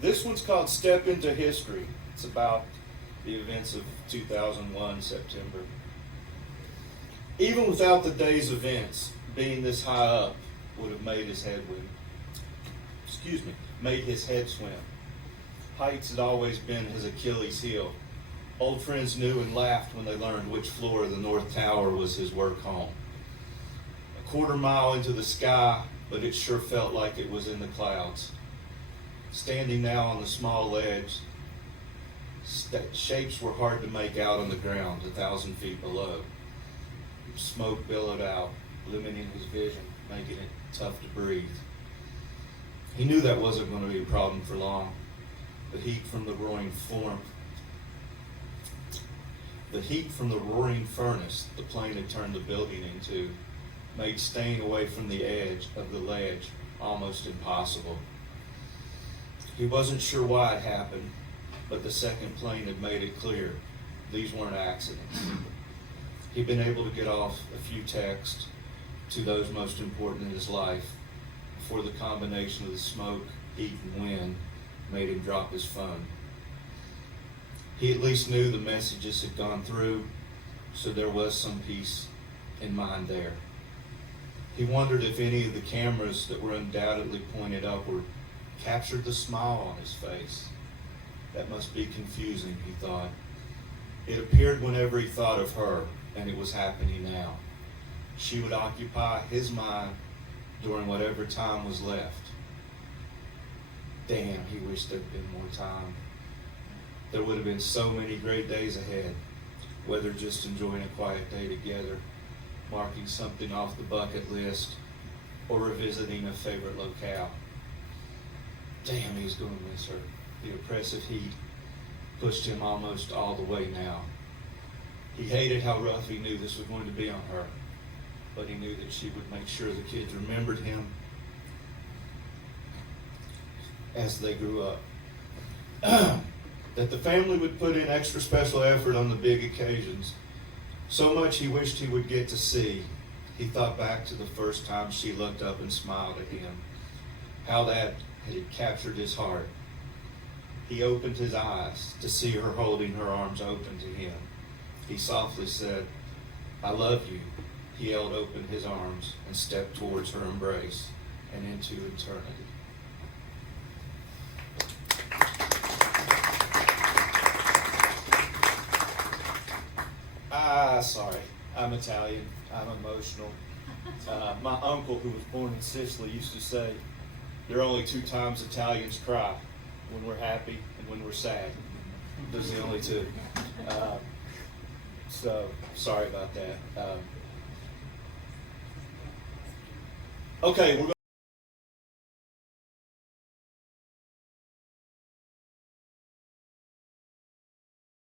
This one's called Step Into History. It's about the events of 2001 September. Even without the day's events, being this high up would have made his head made his head swim. Heights had always been his Achilles heel. Old friends knew and laughed when they learned which floor of the North Tower was his work home. A quarter mile into the sky, but it sure felt like it was in the clouds. Standing now on the small ledge, shapes were hard to make out on the ground 1,000 feet below. Smoke billowed out, limiting his vision, making it tough to breathe. He knew that wasn't going to be a problem for long. The heat from the roaring furnace the plane had turned the building into made staying away from the edge of the ledge almost impossible. He wasn't sure why it happened, but the second plane had made it clear these weren't accidents. He'd been able to get off a few texts to those most important in his life before the combination of the smoke, heat, and wind made him drop his phone. He at least knew the messages had gone through, so there was some peace in mind there. He wondered if any of the cameras that were undoubtedly pointed upward captured the smile on his face. That must be confusing, he thought. It appeared whenever he thought of her, and it was happening now. She would occupy his mind during whatever time was left. Damn, he wished there'd been more time. There would have been so many great days ahead, whether just enjoying a quiet day together, marking something off the bucket list, or revisiting a favorite locale. Damn, he was going to miss her. The oppressive heat pushed him almost all the way now. He hated how rough he knew this was going to be on her, but he knew that she would make sure the kids remembered him as they grew up. That the family would put in extra special effort on the big occasions. So much he wished he would get to see. He thought back to the first time she looked up and smiled at him, how that had captured his heart. He opened his eyes to see her holding her arms open to him. He softly said, "I love you." He held open his arms and stepped towards her embrace and into eternity. Sorry, I'm Italian. I'm emotional. My uncle, who was born in Sicily, used to say, there are only two times Italians cry, when we're happy and when we're sad. Those are the only two. So, sorry about that. Okay, we're going